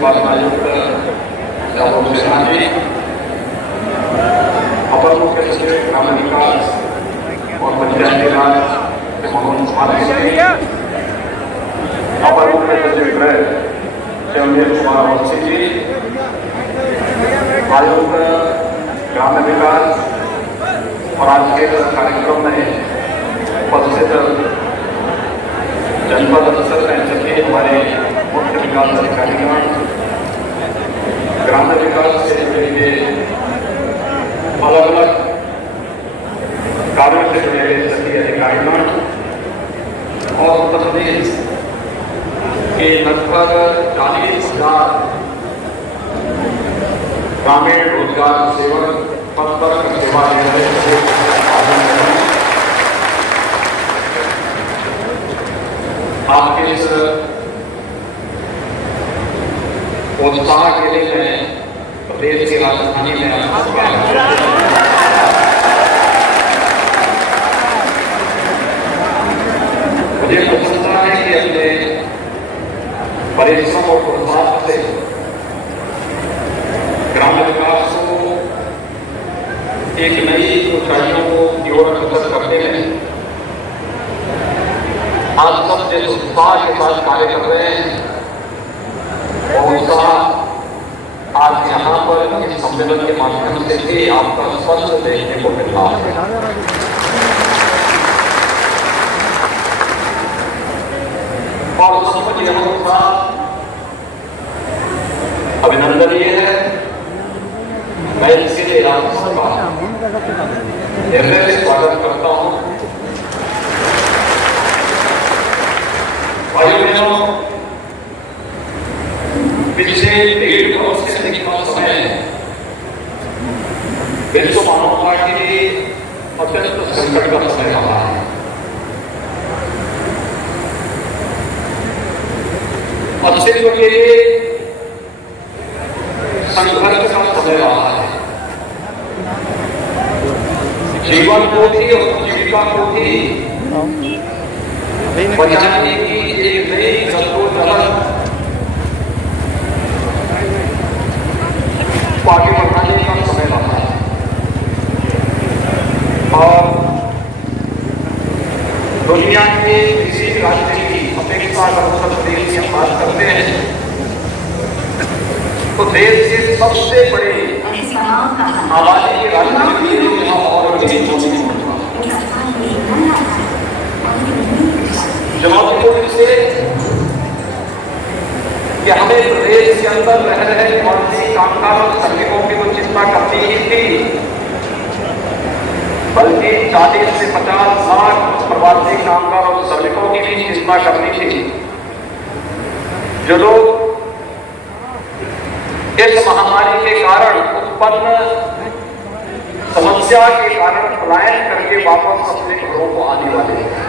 विभाग आयुक्त जादव सिन्हा जी, अपर मुख्य सचिव ग्रामीण विकास और पंचायती राज मोहन कुमार जी, अपर मुख्य सचिव गृह अमित कुमार अवस्थी जी, आयुक्त ग्रामीण विकास और आज के कार्यक्रम में उपस्थित जनपद अफसर सभी हमारे मुख्य विकास अधिकारियों, ग्रामीण विकास से जुड़े अलग अलग कार्यों से जुड़े हुए सभी अधिकारियों और उत्तर प्रदेश के लगभग 40,000 ग्रामीण रोजगार सेवक पद पर सेवा दे रहे आपके इस उत्साह के लिए मैं प्रदेश की राजधानी में मुझे प्रसन्नता है कि अपने परिश्रम और पुरुषार्थ से ग्रामीण विकास को एक नई ऊंचाइयों की ओर अग्रसर करने में आज सब जिस उत्साह के साथ कार्य कर रहे हैं वो उत्साह आज यहाँ पर इस सम्मेलन के माध्यम से भी आपका स्पष्ट देखने को मिल रहा है। और सचमुच यह उत्साह अभिनंदनीय है। मैं इसके लिए राजस्थान का हृदय से स्वागत करता हूँ। पिछले 1.5 वर्ष से अधिक का समय विश्व मानवता के लिए अत्यंत संकट का समय रहा है। अस्तित्व के लिए संघर्ष का समय रहा है। जीवन को भी और जीविका को भी बचाने की एक नई जद्दोजहद आगे बढ़ाने का समय रहा है। और दुनिया के किसी राज्य की अपेक्षा अगर उत्तर प्रदेश की बात करते हैं तो देश के सबसे बड़े आबादी के राज्य और चुनौतीपूर्ण से कि हमें प्रदेश के अंदर रह रहे प्रवासी कामगार और श्रमिकों की तो चिंता करनी ही थी, बल्कि 40 से 50 लाख प्रवासी कामगार और श्रमिकों की भी चिंता करनी थी, जो लोग इस महामारी के कारण उत्पन्न समस्या के कारण पलायन करके वापस अपने घरों को आने वाले हैं।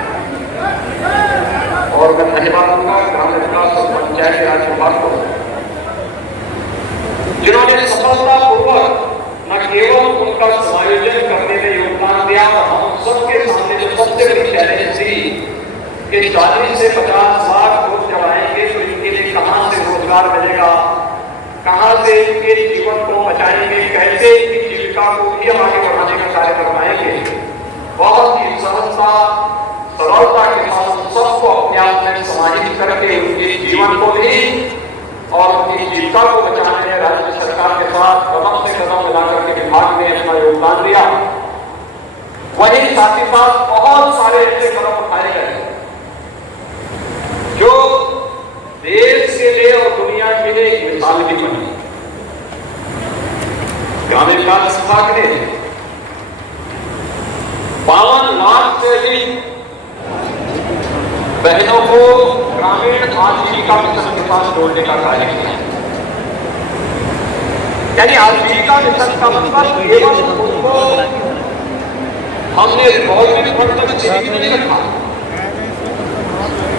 और मैं धन्यवाद दूंगा ग्रामीण विकास और पंचायती राज विभाग को, जिन्होंने सफलतापूर्वक न केवल उनका समायोजन करने में योगदान दिया और हम सबके सामने जो सबसे बड़ी चैलेंज थी कि 40 से 50 लाख लोग जब आएंगे तो इनके लिए कहां से रोजगार मिलेगा, कहां से इनके जीवन को बचाएंगे, कैसे इनकी जीविका को भी हम आगे बढ़ाने का कार्य कर पाएंगे। बहुत ही सरलता के साथ सबको अपने आप में समाहित करके उनके जीवन को भी और उनकी जीविका को बचाने में राज्य सरकार के साथ कदम से कदम मिलाकर के विभाग ने अपना योगदान दिया। वहीं साथ ही साथ बहुत सारे ऐसे कदम उठाए गए जो देश के लिए और दुनिया के लिए एक मिसाल भी बनी। ग्रामीण विकास विभाग ने 52 लाख से अधिक बहनों को ग्रामीण आजीविका मिशन के साथ जोड़ने का कार्य किया। यानी आजीविका मिशन का मतलब केवल उनको हमने गवर्नमेंट फंड तक सीमित नहीं रखा,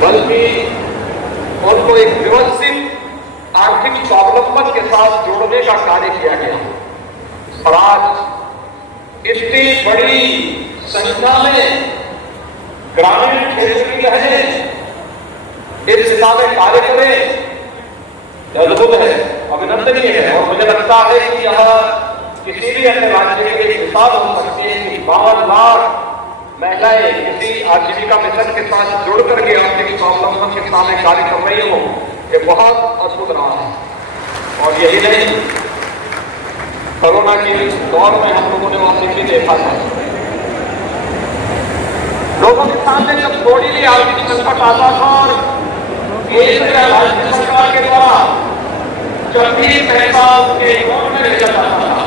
बल्कि उनको एक व्यवस्थित आर्थिक स्वावलंबन के साथ जोड़ने का कार्य किया गया। और आज इतनी बड़ी संख्या में ग्रामीण क्षेत्र की रहे इस दिशा में कार्य करें, अद्भुत है, अभिनंदनीय है। और मुझे लगता है कि यह किसी भी अन्य राज्य के लिए मिसाल हो सकती है कि 52 लाख महिलाएं किसी आजीविका मिशन के साथ जुड़ करके आर्थिक स्वावलंबन के सामने कार्य कर रही हो, ये बहुत अद्भुत रहा है। और यही नहीं, कोरोना के दौर में हम लोगों ने वहां भी देखा था, लोगों के सामने जब थोड़ी भी आर्थिक संकट आता था और केंद्र राज्य सरकार के द्वारा जब भी पैसा उनके अकाउंट में भेजा जाता था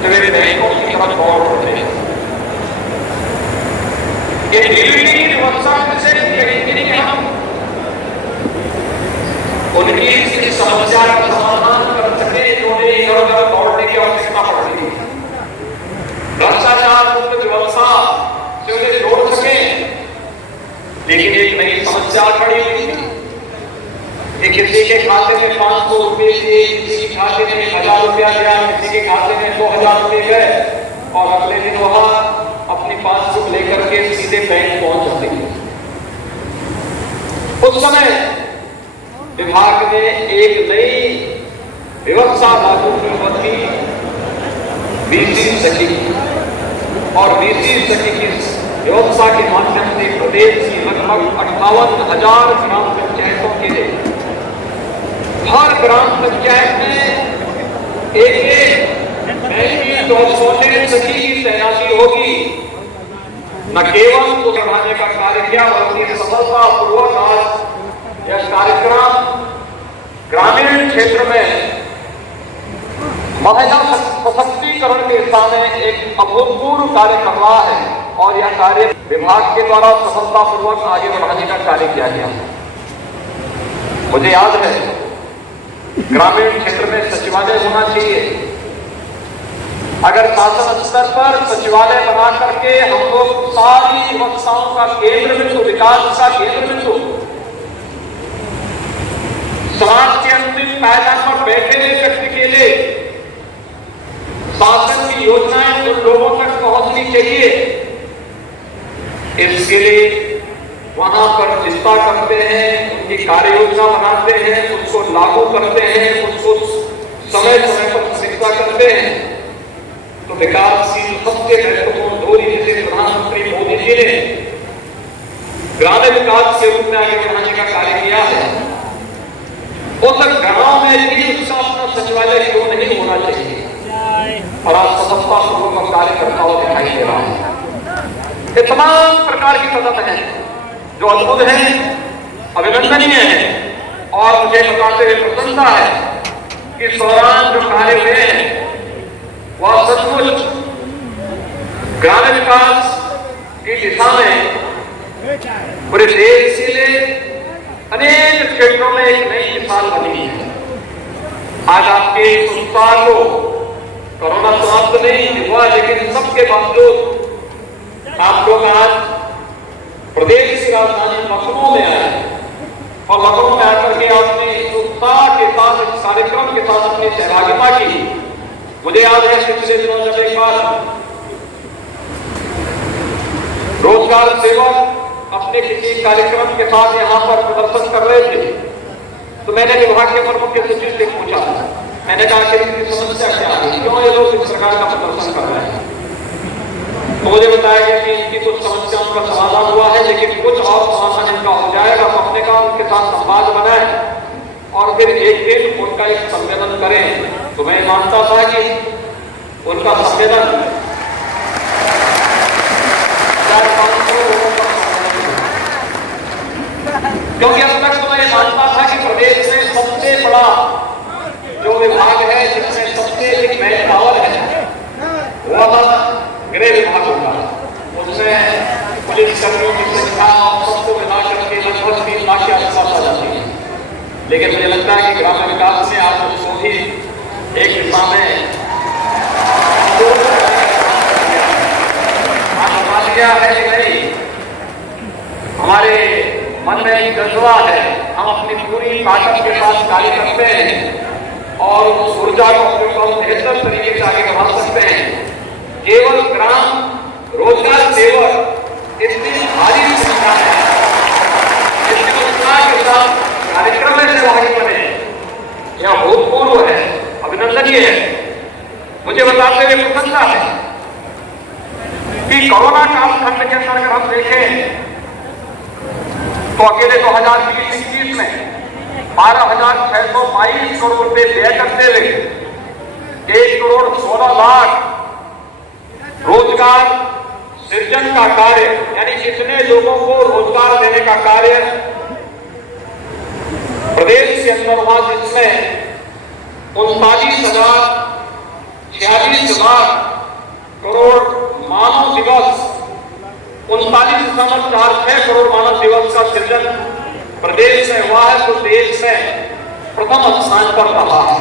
तो वे बैंकों की तरफ दौड़ पड़ते हैं। ये डीबीटी की व्यवस्था से कहीं हम उनकी इस समस्या का समाधान कर सके, उन्हें इधर उधर दौड़ने की आवश्यकता पड़ती है। भ्रष्टाचार मुक्त व्यवस्था से उन्हें जोड़ सके, लेकिन एक नई समस्या खड़ी हुई थी कि किसी के खाते में 500 रुपए दिए, किसी के खाते में 1000 रुपया दिया, किसी के खाते में 2000 रुपए गए और अगले दिन वहां अपनी पासबुक लेकर के सीधे बैंक पहुंच जाते हैं। उस समय विभाग ने एक नई व्यवस्था लागू की, बीसी सखी, और बीसी सखी की व्यवस्था के माध्यम से प्रदेश की लगभग 58,000 ग्राम पंचायतों के हर ग्राम पंचायत में एक सखी की तैनाती होगी। न केवल को बढ़ाने का कार्य किया, बल्कि सफलतापूर्वक आज यह कार्यक्रम ग्रामीण क्षेत्र में महिला सशक्तिकरण के सामने एक अभूतपूर्व कार्य कर रहा है और यह कार्य विभाग के द्वारा सफलतापूर्वक आगे बढ़ाने का कार्य किया गया। मुझे याद है, ग्रामीण क्षेत्र में सचिवालय होना चाहिए। अगर शासन स्तर पर सचिवालय बना करके हम लोग सारी व्यवस्थाओं का केंद्र बिंदु, विकास का केंद्र बिंदु, समाज के अंतिम पायदान पर बैठे हुए व्यक्ति के लिए शासन की योजनाएं उन लोगों तक पहुंचनी चाहिए। इसके लिए वहां पर चिंता करते हैं, उनकी कार्य योजना बनाते हैं, उसको लागू करते हैं, उसको समय समय पर समीक्षा करते हैं। तो विकासशील सबसे महत्वपूर्ण डोरी जिसे प्रधानमंत्री मोदी जी ने ग्रामीण विकास के रूप में आगे बढ़ाने का कार्य किया है, उस गांव में भी उसका अपना सचिवालय क्यों नहीं होना चाहिए। और आज सफलतापूर्वक कार्य करता हुआ दिखाई दे रहा है। ये तमाम प्रकार की कदम है जो अद्भुत है, अभिनंदनीय है और मुझे बताते हुए प्रसन्नता है कि इस दौरान जो कार्य हुए हैं वह सचमुच ग्रामीण विकास की दिशा में पूरे देश के लिए अनेक क्षेत्रों में एक नई मिसाल बनी है। आज आपके उत्साह को कोरोना समाप्त नहीं हुआ, लेकिन सबके बावजूद आप लोग आज प्रदेश की राजधानी लखनऊ में आए और लखनऊ में आकर के आपने उत्साह के साथ इस कार्यक्रम के साथ अपनी सहभागिता की। मुझे याद है पिछले दिनों जब एक बार रोजगार सेवक अपने किसी कार्यक्रम के साथ यहाँ पर प्रदर्शन कर रहे थे, तो मैंने विभाग के प्रमुख सचिव से पूछा, मैंने कहा कि इनकी समस्या क्या है, क्यों ये लोग इस प्रकार का प्रदर्शन कर रहे हैं। तो मुझे बताया गया कि इनकी कुछ समस्याओं का समाधान हुआ है, लेकिन कुछ और समाधान इनका हो जाएगा। तो अपने का उनके साथ संवाद बनाए और फिर एक दिन उनका एक सम्मेलन करें। तो मैं मानता था कि उनका सम्मेलन क्योंकि अब तक तो मैं मानता था कि प्रदेश में सबसे बड़ा जो विभाग है जिसमें सबसे अधिक मैन पावर है वह गृह विभाग होगा। उसमें पुलिस कर्मियों की संख्या सबको मिला करके लगभग 3 लाख के आसपास आ जाती है। लेकिन मुझे लगता है कि ग्रामीण विकास में आज उसको भी एक दिशा में बात क्या है कि नहीं, हमारे मन में एक जज्बा है, हम अपनी पूरी ताकत के साथ कार्य करते हैं और उस ऊर्जा को बेहतर तरीके से आगे बढ़ा सकते हैं। केवल ग्राम रोजगार सेवक इतनी भारी संख्या है, इतनी उत्साह के साथ कार्यक्रम में सहभागी बने मुझे बताते हुए प्रसन्नता है कि कोरोना कालखंड के अंदर अगर हम देखें तो अकेले 2020-21 में 12,622 करोड़ रुपए व्यय करते हुए 1,16,00,000 रोजगार सृजन का कार्य, यानी इतने लोगों को रोजगार देने का कार्य प्रदेश के अंदर हुआ, जिसमें 39,46,00,000 करोड़ मानव दिवस, 39.46 करोड़ मानव दिवस का सृजन प्रदेश में हुआ है, तो देश में प्रथम स्थान पर रहा है।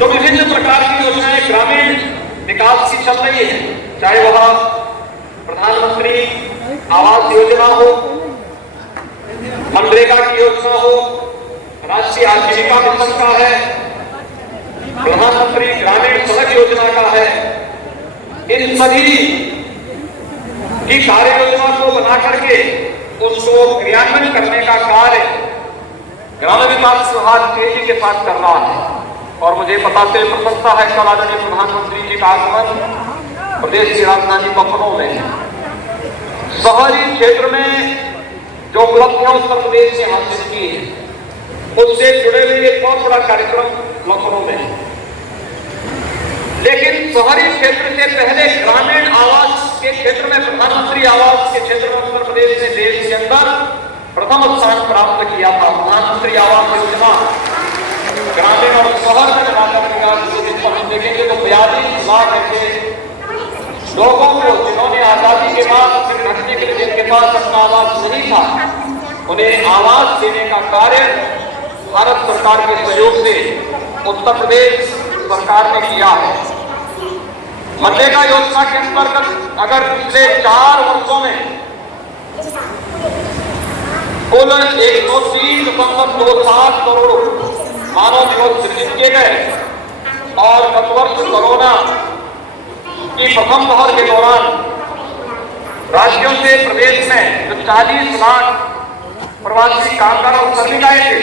तो विभिन्न प्रकार की योजनाएं ग्रामीण विकास की चल रही है, चाहे वह प्रधानमंत्री आवास योजना हो, मनरेगा की योजना हो, राष्ट्रीय आजीविका मिशन का है, प्रधानमंत्री ग्रामीण सड़क योजना का है। इन सभी की कार्य योजना को बना करके उसको क्रियान्वयन करने का कार्य ग्रामीण विकास विभाग तेजी के साथ कर रहा है। और मुझे बताते हुए प्रसन्नता है, कल आदरणीय प्रधानमंत्री जी का आगमन प्रदेश की राजधानी लखनऊ में शहरी क्षेत्र में जो उपलब्धियां उत्तर प्रदेश ने हासिल की है उससे जुड़े हुए एक बहुत बड़ा कार्यक्रम लखनऊ में है। लेकिन शहरी क्षेत्र से पहले ग्रामीण आवास के क्षेत्र में, प्रधानमंत्री आवास के क्षेत्र में उत्तर प्रदेश ने देश के अंदर प्रथम स्थान प्राप्त किया था। प्रधानमंत्री आवास योजना ग्रामीण और शहर में बनाकर हम देखेंगे तो 42 लाख ऐसे लोगों को जिन्होंने आजादी के बाद रखने के लिए जिनके पास अपना आवास नहीं था, उन्हें आवास देने का कार्य भारत सरकार के सहयोग से उत्तर प्रदेश सरकार ने किया है। मनरेगा योजना के अंतर्गत अगर पिछले 4 वर्षों में कुल 103.27 करोड़ मानव दिवस सृजित किए गए और गत वर्ष कोरोना की प्रथम लहर के दौरान राज्यों से प्रदेश में जो 40 लाख प्रवासी कामगार और श्रमिक आए थे,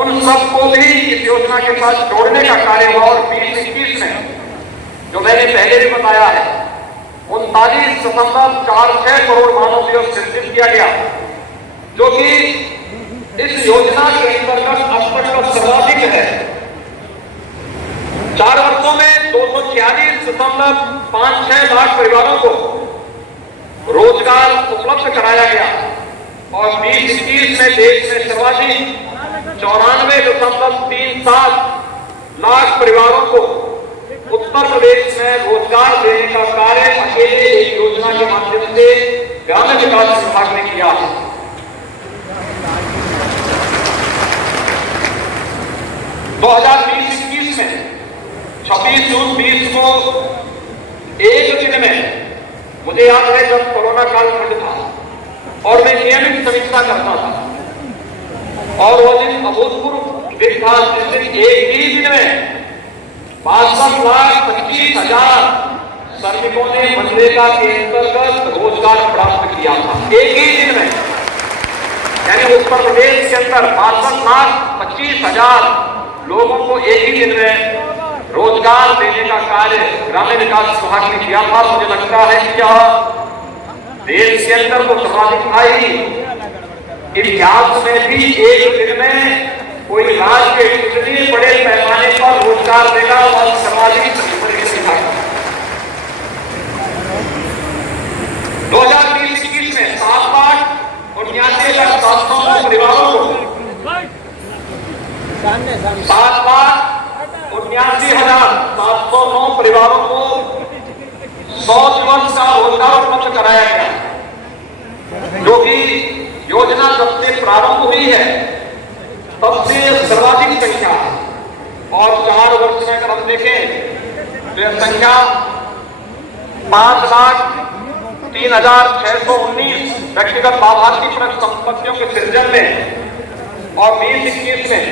उन सबको भी इस योजना के साथ जोड़ने का कार्य हुआ। और 2021 में जो मैंने पहले भी बताया है 39.46 करोड़ मानव दिवस सृजित किया गया, जो कि इस योजना के अंतर्गत अब तक का सर्वाधिक है। 4 वर्षों में 246.56 लाख परिवारों को रोजगार उपलब्ध कराया गया और 2021 में देश में सर्वाधिक 94.37 लाख परिवारों को उत्तर प्रदेश में रोजगार देने का कार्य अकेले एक योजना के माध्यम से ग्रामीण विकास विभाग ने किया है। 2020-21 में 26 जून 20 को एक दिन में, मुझे याद है जब कोरोना कालखंड था और मैं नियमित समीक्षा करता था, और वो दिन अभूतपूर्व दिन था जिस दिन एक ही दिन में 62,25,000 श्रमिकों ने मनरेगा के अंतर्गत रोजगार प्राप्त किया था। एक ही दिन में, यानी उत्तर प्रदेश के अंदर 62,25,000 लोगों को एक ही दिन में रोजगार देने का कार्य ग्रामीण विकास विभाग ने किया था। मुझे लगता है कि यह देश के अंदर तो सर्वाधिक था ही, इतिहास में भी एक दिन में कोई राज्य इतने बड़े पैमाने पर रोजगार देगा और सर्वाधिक था। 2020-21 में 7,79,709 परिवारों को 7,79,709 परिवारों को 100 दिवस का रोजगार उपलब्ध कराया गया, जो कि योजना जब से प्रारंभ हुई है तब से सर्वाधिक संख्या है। और 4 वर्ष में अगर हम देखें तो यह संख्या 5,03,619 व्यक्तिगत लाभार्थी परक संपत्तियों के सृजन में और 2021 में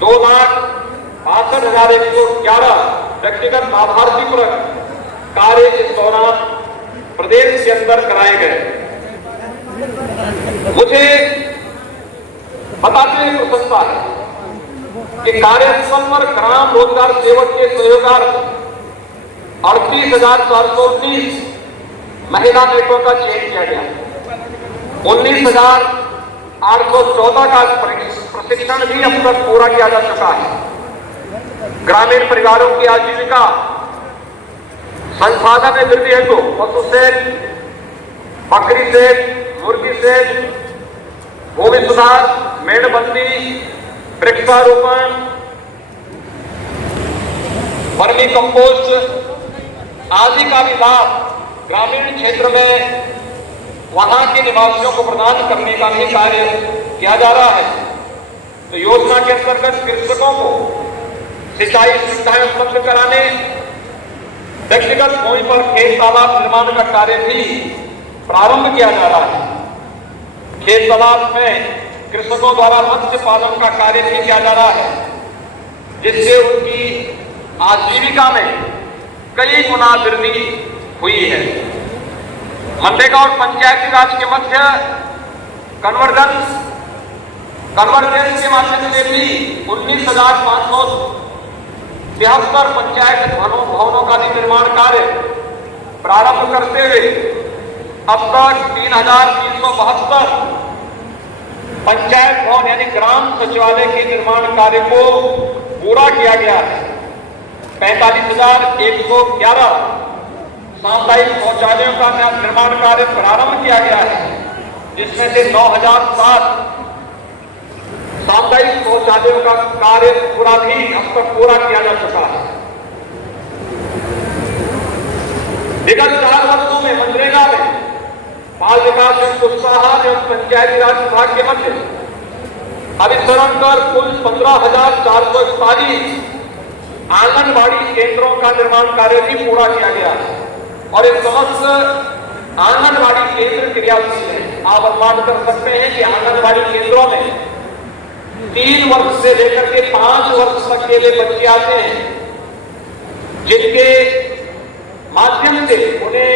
2,62,111 व्यक्तिगत लाभार्थी परक कार्य इस दौरान प्रदेश के अंदर कराए गए। मुझे बताते हुए प्रसन्नता है कि कार्यस्थल पर ग्राम रोजगार सेवक के सहयोगार्थ 38,419 महिला नेटों का चयन किया गया। 19,814 का प्रशिक्षण भी अब तक पूरा किया जा चुका है। ग्रामीण परिवारों की आजीविका संसाधन में वृद्धि हेतु पशु सेट, बकरी सेट, मुर्गी सेट, भूमि सुधार, मेड़बंदी, वृक्षारोपण, वर्मी कंपोस्ट आदि का भी लाभ ग्रामीण क्षेत्र में वहां के निवासियों को प्रदान करने का भी कार्य किया जा रहा है। तो योजना के अंतर्गत कृषकों को सिंचाई सुविधाएं उपलब्ध कराने, व्यक्तिगत भूमि पर खेत तालाब निर्माण का कार्य भी प्रारंभ किया जा रहा है। खेत तालाब में कृषकों द्वारा मत्स्य पालन का कार्य भी किया जा रहा है, जिससे उनकी आजीविका में कई गुना वृद्धि हुई है। मनरेगा और पंचायती राज के मध्य कन्वर्जेंस के माध्यम से भी 19,573 पंचायत भवनों का भी निर्माण कार्य प्रारंभ करते हुए अब तक 3,372 पंचायत भवन यानी ग्राम सचिवालय के निर्माण कार्य को पूरा किया गया है। 45,111 सामुदायिक शौचालयों का निर्माण कार्य प्रारंभ किया गया है, जिसमें से 9,007 सामुदायिक शौचालयों का कार्य पूरा भी अब तक पूरा किया जा चुका है। विगत 4 वर्षों में मनरेगा में बाल विकास एवं उत्साहन एवं पंचायती राज विभाग के मध्य अभिसरण कर कुल 15,441 आंगनबाड़ी केंद्रों का निर्माण कार्य भी पूरा किया गया है और इस समस्त आंगनबाड़ी केंद्र क्रियाशील है। आप अनुमान कर सकते हैं कि आंगनबाड़ी केंद्रों में 3 वर्ष से लेकर के 5 वर्ष तक के लिए बच्चे आते हैं, जिनके माध्यम से उन्हें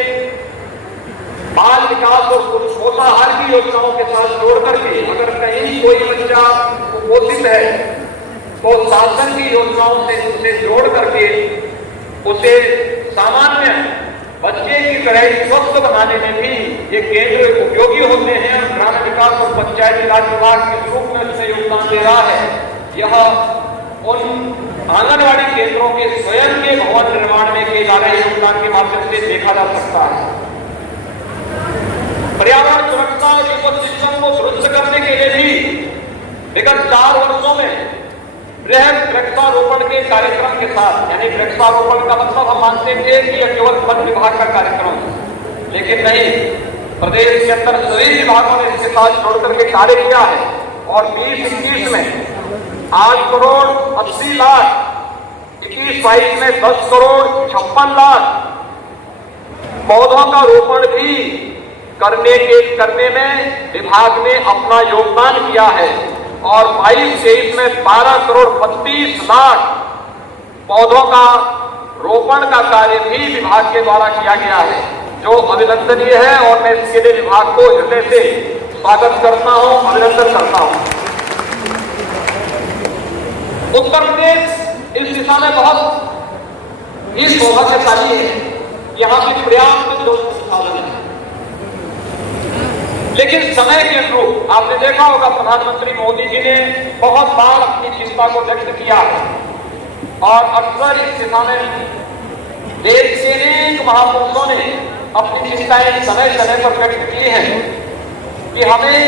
बाल विकास और पोषाहार की योजनाओं के साथ जोड़ करके अगर कहीं कोई बच्चा कुपोषित है तो शासन की योजनाओं से उसे जोड़ करके उसे सामान्य बच्चे की तरह स्वस्थ बनाने में भी ये केंद्र उपयोगी होते हैं। ग्रामीण विकास और पंचायती राज विभाग के रूप में इसमें योगदान दे रहा है। यह उन आंगनबाड़ी केंद्रों के स्वयं के भवन निर्माण में किए जा रहे योगदान के माध्यम से देखा जा सकता है। पर्यावरण सुरक्षा और इकोसिस्टम को दुरुस्त करने के लिए भी विगत 4 वर्षों में बृहद वृक्षारोपण के कार्यक्रम के साथ, यानी वृक्षारोपण का मतलब हम मानते थे कि यह केवल वन विभाग का कार्यक्रम है, लेकिन नहीं, प्रदेश के अंदर सभी विभागों ने इसके साथ जोड़ करके कार्य किया है और 20-21 में 8 करोड़ 80 लाख, 21-22 में 10 करोड़ 56 लाख पौधों का रोपण भी करने में विभाग ने अपना योगदान किया है और 22-23 में 12 करोड़ 32 लाख पौधों का रोपण का कार्य भी विभाग के द्वारा किया गया है, जो अभिनंदनीय है और मैं इसके लिए विभाग को हृदय से स्वागत करता हूं, अभिनंदन करता हूं। उत्तर प्रदेश इस दिशा में बहुत ही सौभाग्यशाली है। यहां की पर्याप्त संसाधन है, लेकिन समय के अनुरूप आपने देखा होगा प्रधानमंत्री मोदी जी ने बहुत बार अपनी चिंता को व्यक्त किया है और अक्सर इस दिशा में देश के अनेक महापुरुषों ने अपनी चिंताएं समय समय पर व्यक्त की हैं कि हमें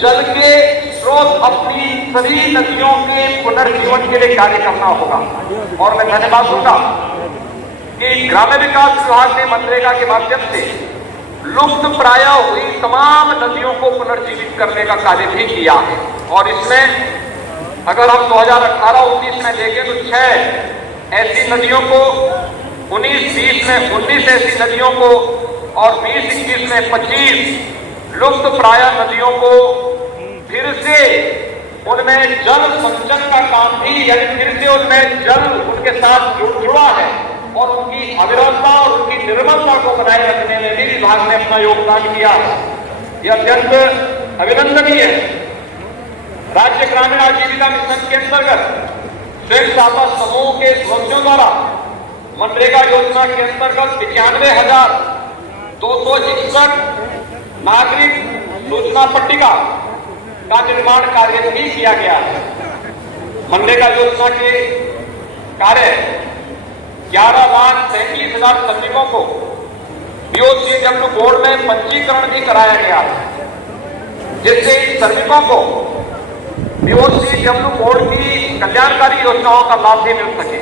जल के स्रोत, अपनी सभी नदियों के पुनर्जीवन के लिए कार्य करना होगा। और मैं धन्यवाद दूंगा कि ग्रामीण विकास विभाग ने मनरेगा के माध्यम से लुप्त प्राय हुई तमाम नदियों को पुनर्जीवित करने का कार्य भी किया है। और इसमें अगर हम 2018-19 में देखें तो 6 ऐसी नदियों को, 19-20 में 19 ऐसी नदियों को और 20-21 में 25 लुप्त प्राय नदियों को फिर से उनमें जल संचयन का काम भी, यानी फिर से उनमें जल उनके साथ जुड़ा है और उनकी अविरलता और उनकी निर्मलता को बनाए रखने में भी विभाग ने अपना योगदान किया है। यह अत्यंत अभिनंदनीय है। राज्य ग्रामीण आजीविका मिशन के अंतर्गत स्वयं सहायता समूह के सदस्यों द्वारा मनरेगा योजना के अंतर्गत 95,261 नागरिक सूचना पट्टिका का निर्माण कार्य भी किया गया है। मनरेगा योजना के कार्य 11,33,000 श्रमिकों को बीओसीडब्ल्यू बोर्ड में पंजीकरण भी कराया गया है, जिससे इन श्रमिकों को बीओसीडब्ल्यू बोर्ड की कल्याणकारी योजनाओं का लाभ भी मिल सके।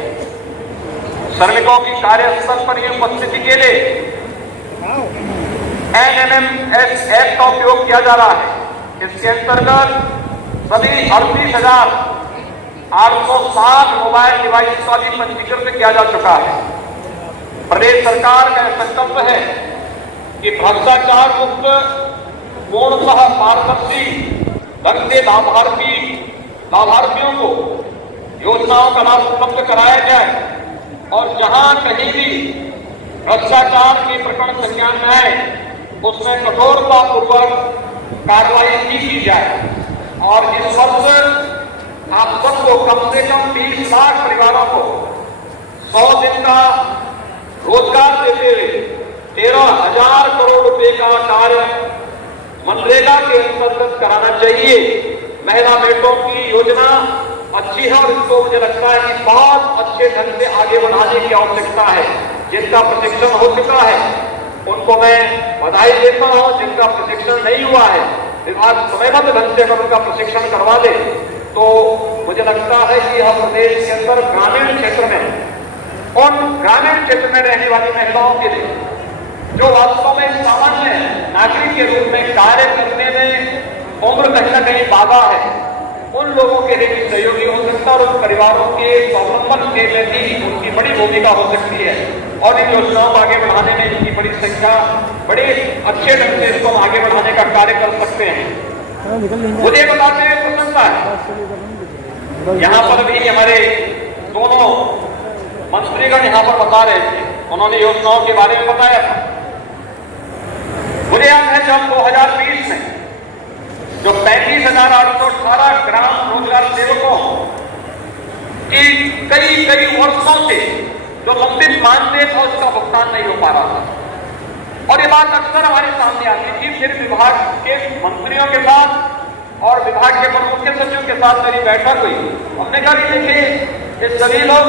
श्रमिकों की कार्यस्थल पर उपस्थिति के लिए NMMS एक्ट का उपयोग किया जा रहा है। इसके अंतर्गत सभी 38,860 मोबाइल डिवाइस का भी पंजीकृत किया जा चुका है। प्रदेश सरकार का संकल्प है कि भ्रष्टाचार मुक्त पूर्णतः पारदर्शी ढंग से लाभार्थियों को योजनाओं का लाभ उपलब्ध कराया जाए और जहां कहीं भी भ्रष्टाचार के प्रकरण संज्ञान में आए उसमें कठोरता पूर्वक कार्रवाई की जाए। और इस वर्ष आप सबको कम से कम 20 लाख परिवारों को 100 दिन का रोजगार देते हुए 13,000 करोड़ रुपए का कार्य मनरेगा के अंतर्गत कराना चाहिए। महिला मेटों की योजना अच्छी है और इसको मुझे लगता है कि बहुत अच्छे ढंग से आगे बढ़ाने की आवश्यकता है। जिनका प्रशिक्षण हो चुका है उनको मैं बधाई देता हूं। जिनका प्रशिक्षण नहीं हुआ है, विभाग समयबद्ध ढंग से अगर उनका प्रशिक्षण करवा दे तो मुझे लगता है कि यह प्रदेश के अंदर ग्रामीण क्षेत्र में उन ग्रामीण क्षेत्र में रहने वाली महिलाओं के लिए जो वास्तव में सामान्य नागरिक के रूप में कार्य करने में उम्र कहीं न कहीं बाधा है, उन लोगों के लिए भी सहयोगी हो सकता है और उन परिवारों के स्वावलंबन के लिए भी उनकी बड़ी भूमिका हो सकती है। और इन योजनाओं को आगे बढ़ाने में इनकी बड़ी संख्या बड़े अच्छे ढंग से इसको आगे बढ़ाने का कार्य कर सकते हैं। मुझे बताते हुए प्रसन्नता है, यहाँ पर भी हमारे दोनों मंत्रीगण यहाँ पर बता रहे थे, उन्होंने योजनाओं के बारे में बताया था। मुझे याद है जब 2020 में जो 35,818 ग्राम रोजगार सेवकों की कई वर्षों से जो लंबित मानदेय था उसका भुगतान नहीं हो पा रहा था और ये बात अक्सर हमारे सामने आती थी। फिर विभाग के मंत्रियों के साथ और विभाग के प्रमुख सचिव के साथ मेरी बैठक हुई। हमने कहा कि देखिए ये सभी लोग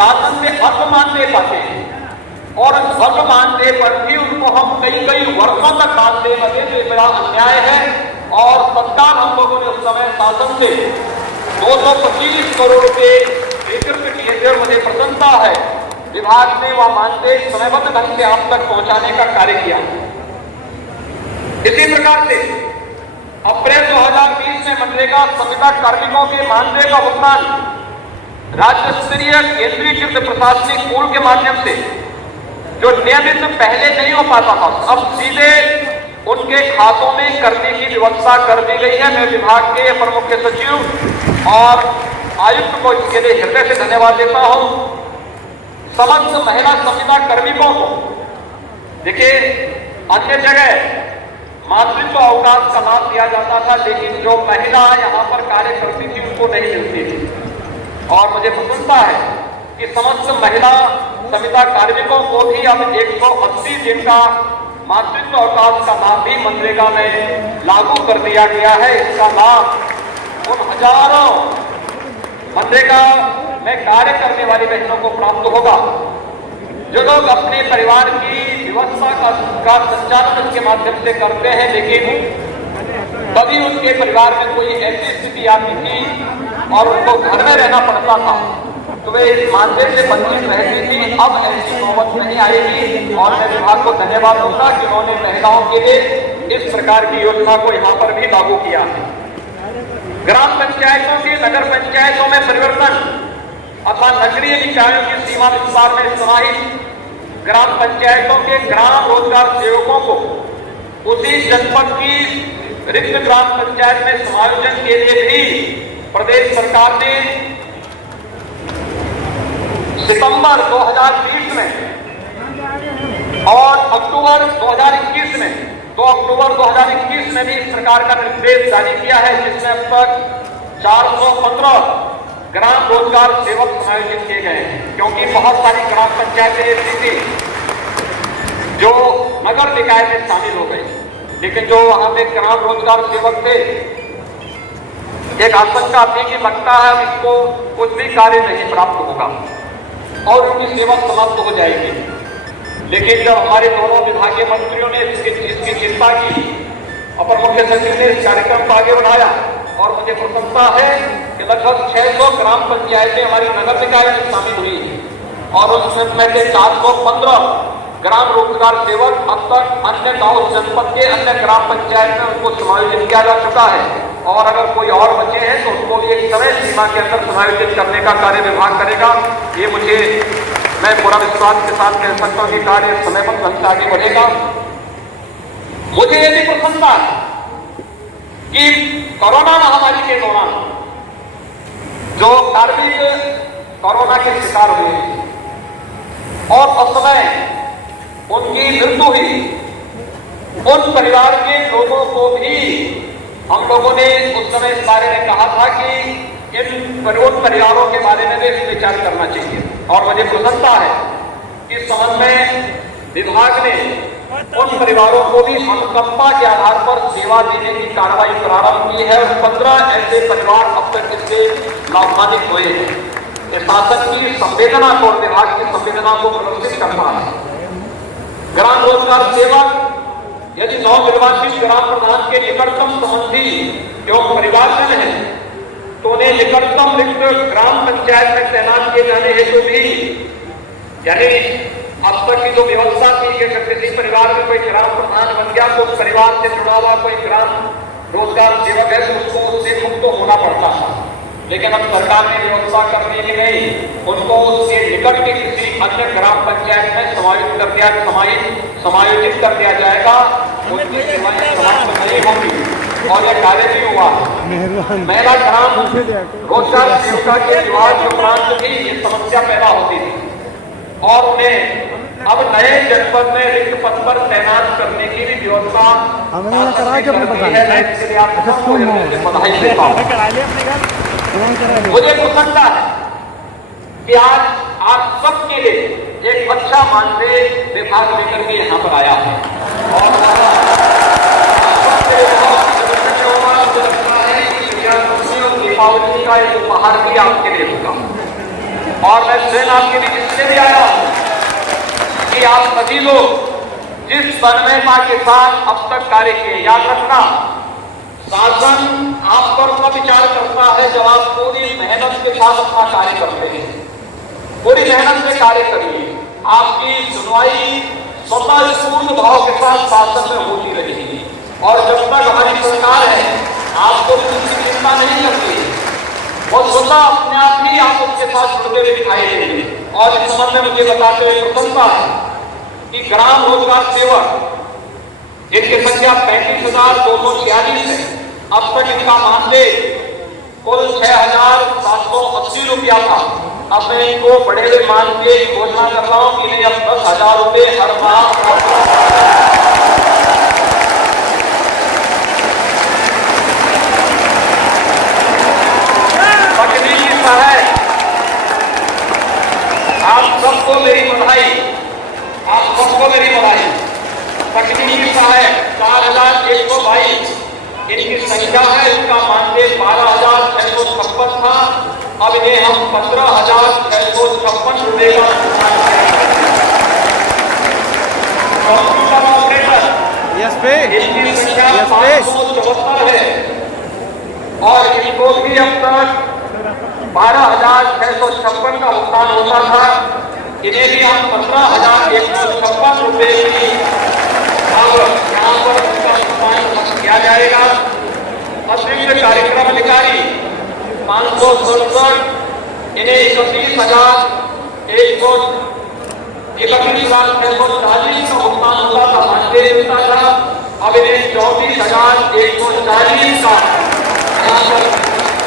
शासन से अल्प मानदेय पाते हैं और अल्प मानदेय पर भी उनको हम कई वर्षों तक मानदेय न दें, जो बड़ा अन्याय है। और तत्काल हम लोगों ने उस समय शासन से 225 करोड़ रुपए स्वीकृत किए थे और मुझे प्रसन्नता है विभाग ने वह मानदेय समयबद्ध ढंग से आप तक पहुंचाने का कार्य किया। इसी प्रकार से अप्रैल 2020 में मनरेगा संविदा कार्मिकों के मानदेय का भुगतान राज्य स्तरीय केंद्रीकृत प्रशासनिक पूल के माध्यम से जो नियमित पहले नहीं हो पाता था, अब सीधे उनके खातों में करने की व्यवस्था कर दी गई है। मैं विभाग के प्रमुख सचिव और आयुक्त को इसके लिए हृदय से धन्यवाद देता हूं। समस्त महिला संविदा कार्मिकों को देखिए, अन्य जगह मातृत्व अवकाश का लाभ दिया जाता था, लेकिन जो महिला यहाँ पर कार्य करती थी उनको नहीं मिलती थी। और मुझे प्रसन्नता है कि समस्त महिला संविदा कार्मिकों को भी अब 180 दिन का मातृत्व अवकाश का लाभ भी मनरेगा में लागू कर दिया गया है। इसका लाभ उन हजारों मनरेगा में कार्य करने वाली बहनों को प्राप्त होगा जो लोग अपने परिवार की व्यवस्था का संचालन इसके माध्यम से करते हैं, लेकिन तभी उनके परिवार में कोई ऐसी स्थिति आती थी और उनको घर में रहना पड़ता था तो वे इस मानदेय से वंचित रहती थी। अब ऐसी नौबत नहीं आएगी और मैं विभाग को धन्यवाद दूंगा कि उन्होंने महिलाओं के लिए इस प्रकार की योजना को यहाँ पर भी लागू किया है। ग्राम पंचायतों के नगर पंचायतों में परिवर्तन अथवा नगरीय निकायों की सीमा विस्तार में समाहित ग्राम पंचायतों के ग्राम रोजगार सेवकों को उसी जनपद की रिक्त ग्राम पंचायत में समायोजन के लिए भी प्रदेश सरकार ने सितंबर 2020 में और अक्टूबर 2021 में तो अक्टूबर 2021 में भी इस प्रकार का निर्देश जारी किया है, जिसमें अब तक 415 ग्राम रोजगार सेवक समायोजित किए गए हैं। क्योंकि बहुत सारी ग्राम पंचायतें ऐसी थी जो नगर निकाय में शामिल हो गई, लेकिन जो वहां पे ग्राम रोजगार सेवक थे, एक आशंका थी कि लगता है इसको कुछ भी कार्य नहीं प्राप्त होगा और उनकी सेवा समाप्त हो जाएगी। लेकिन जब हमारे दोनों विभागीय मंत्रियों ने इसकी चिंता की, अपर मुख्य सचिव ने इस कार्यक्रम को आगे बढ़ाया और मुझे प्रसन्नता है कि लगभग 600 ग्राम पंचायतें हमारी नगर निकाय में शामिल हुई और उसमें से 415 ग्राम रोजगार सेवक अब तक अन्य गांव जनपद के अन्य ग्राम पंचायत में उनको समायोजित किया जा चुका है और अगर कोई और बचे हैं तो उनको भी एक समय सीमा के अंदर समायोजित करने का कार्य विभाग करेगा। ये मैं पूरा विश्वास के साथ कह सकता हूं कि कार्य समयबद्ध ढंग से आगे बढ़ेगा। मुझे ये भी प्रसन्नता है कि कोरोना महामारी के दौरान जो कार्मिक कोरोना के शिकार हुए और असमय उनकी मृत्यु हुई, उन परिवार के लोगों को भी हम लोगों ने उस समय इस बारे में कहा था कि उन परिवारों के बारे में भी विचार करना चाहिए और मुझे प्रसन्नता है कि समन्वय विभाग ने उन परिवारों को भी अनुकंपा के आधार पर सेवा देने की कार्रवाई प्रारंभ की है और 15 ऐसे परिवार अब तक इससे लाभान्वित हुए हैं। शासन की संवेदना को, विभाग की संवेदना को प्रदर्शित करना है। ग्राम रोजगार सेवक यदि नवनिर्वाचित ग्राम प्रधान के निकटतम संबंधी एवं परिवारजन है तो उन्हें निकटतम रिक्त ग्राम पंचायत में तैनात किए जाने हेतु भी, यानी अब तक की जो व्यवस्था थी कि किसी परिवार में कोई ग्राम प्रधान बन गया तो उस परिवार से जुड़ा हुआ कोई ग्राम रोजगार सेवक है तो उसको उससे मुक्त होना पड़ता था, लेकिन अब सरकार ने व्यवस्था कर दी गई, उनको उसके निकट के किसी अन्य ग्राम पंचायत में समायोजित कर दिया जाएगा। उनकी सेवाएं समाप्त नहीं होंगी और यह कार्य भी हुआ। महिला ग्राम रोजगार सेविका के विवाह के उपरांत भी ये समस्या पैदा होती थी और उन्हें अब नए जनपद में रिक्त पद पर तैनात करने की भी व्यवस्था मुझे प्रसन्नता है कि आज सबके लिए एक अच्छा मानदेय विभाग लेकर के यहाँ पर आया है और दीपावली का एक उपहार भी आपके लिए होगा और मैं स्वयं आपके लिए इसलिए भी आया हूं कि आप सभी लोग जिस तन्मयता के साथ अब तक कार्य किए, याद रखना शासन आप पर तब विचार करता है जब आप पूरी मेहनत के साथ अपना कार्य करते हैं। पूरी मेहनत से कार्य करिए, आपकी सुनवाई स्वतः पूर्ण भाव के साथ शासन में होती रहेगी और जब तक हमारी सरकार है आपको किसी चिंता नहीं करती, वो स्वतः अपने आप ही आप उसके साथ जुड़ते हुए दिखाई देंगे। और इस संबंध में मुझे बताते हुए प्रसन्नता है कि ग्राम रोजगार सेवक जिनकी संख्या 35,246 है, अब तक इनका मानदेय कुल 6,780 रुपया था। अब मैं इनको बड़े हुए मान के घोषणा कर रहा हूं कि इन्हें अब 10,000 रुपये हर माह है। आप सबको मेरी बधाई, आप सबको मेरी बधाई। तकनीकी सहायक 4,122 इनकी संख्या है, इनका मानदेय 12,656 था, अब इन्हें हम 15,656 रुपए का कंप्यूटर ऑपरेटर इनकी संख्या 574 है और इनको भी अब तक 12,656 का भुगतान होता था, इन्हें भी हम 15,156 रुपए की अब यहाँ पर उनका भुगतान किया जाएगा। अतिरिक्त कार्यक्रम अधिकारी 567 इन्हें 31,640 का भुगतान होता था, मानदेय मिलता था, अब इन्हें 24,140 का यहाँ पर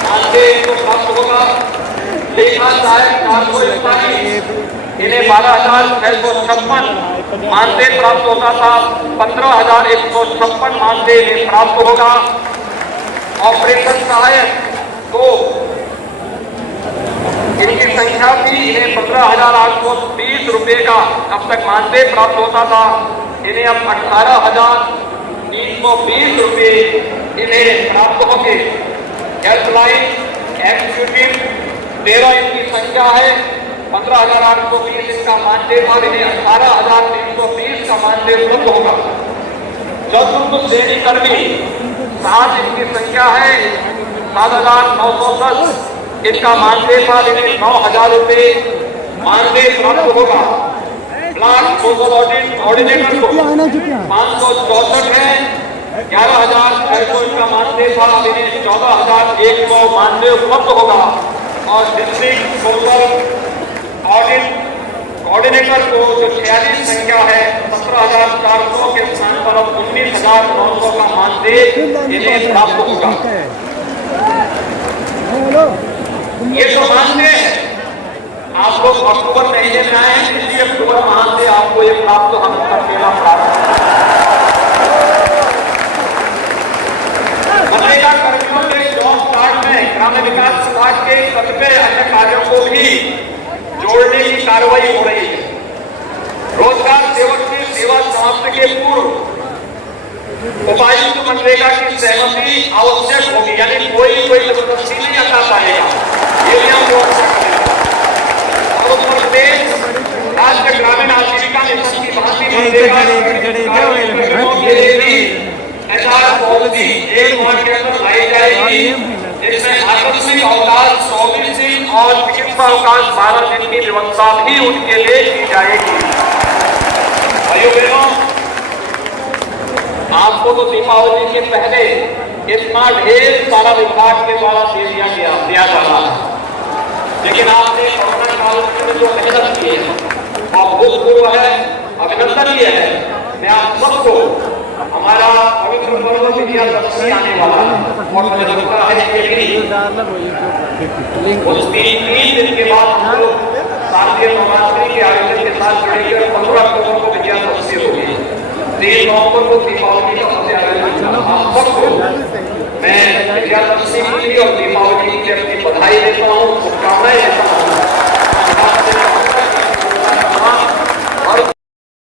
मानदेय को प्राप्त होगा। लेखा सहायक 441 इन्हें 12,656 मानदेय प्राप्त होता था। 15,156 मानदेय इन्हें प्राप्त होगा। ऑपरेशन सहायक तो इनकी संख्या थी, इन्हें 15,820 रुपए का अब तक मानदेय प्राप्त होता था। इन्हें अब 18,320 रुपए इन्हें प्राप्त होंगे। हेल्पलाइन एग्जीक्यूटिव 13 इनकी संख्या है। 15,820 इसका मानदेय और इन्हें 18,320 का मानदेय उपलब्ध होगा। चतुर्थ श्रेणी कर्मी 7 इनकी संख्या है। 7,910 इनका मानदेय पर इन्हें 9,000 रुपए मानदेय प्राप्त होगा। ब्लॉक सोशल ऑर्डिनेटर को 564 है। 11,600 इनका मानदेय था, इन्हें 14,100 मानदेय उपलब्ध होगा। और डिस्ट्रिक्ट सोशल ऑडिट कोऑर्डिनेटर को जो 46 संख्या है 17,400 के स्थान पर अब 19,900 का मानदेय इन्हें प्राप्त होगा। ये तो मानदेय है। आप लोग अक्टूबर महीने में आए हैं, इसलिए अक्टूबर माह से आपको ये प्राप्त हम मेला प्राप्त मनरेगा कर्मियों के जॉब कार्ड में ग्रामीण विकास विभाग के कतिपय अन्य कार्यों को भी जोड़ने की कार्रवाई हो रही है। रोजगार सेवक की सेवा समाप्ति के पूर्व उपायुक्त मनरेगा की सहमति आवश्यक होगी, यानी कोई जबरदस्ती नहीं हटा पाएगा। ये भी हम लोग उत्तर प्रदेश राज्य ग्रामीण आजीविका मिशन की भांति मनरेगा पॉलिसी 1 माह के अंदर लाई जाएगी, जिसमें आकस्मिक अवकाश 24 दिन और चिकित्सा अवकाश 12 दिन की व्यवस्था भी उनके लिए की जाएगी। भाइयों बहनों, आपको तो दीपावली के पहले इतना ढेर सारा विभाग के द्वारा दिया जा रहा है, लेकिन आपने कोरोना काल में जो मेहनत की है और भूतपूर्व है, अभिनंदनीय है। मैं आप सबको हमारा पवित्र पर्व विजयादशमी आने वाला है और मुझे लगता है कि उस 3 दिन के बाद हम लोग शारदीय नवरात्रि के आयोजन के साथ जुड़ेंगे। 15 अक्टूबर को विजयादशमी होगी, 3 नवंबर को दीपावली का आयोजन। आप सबको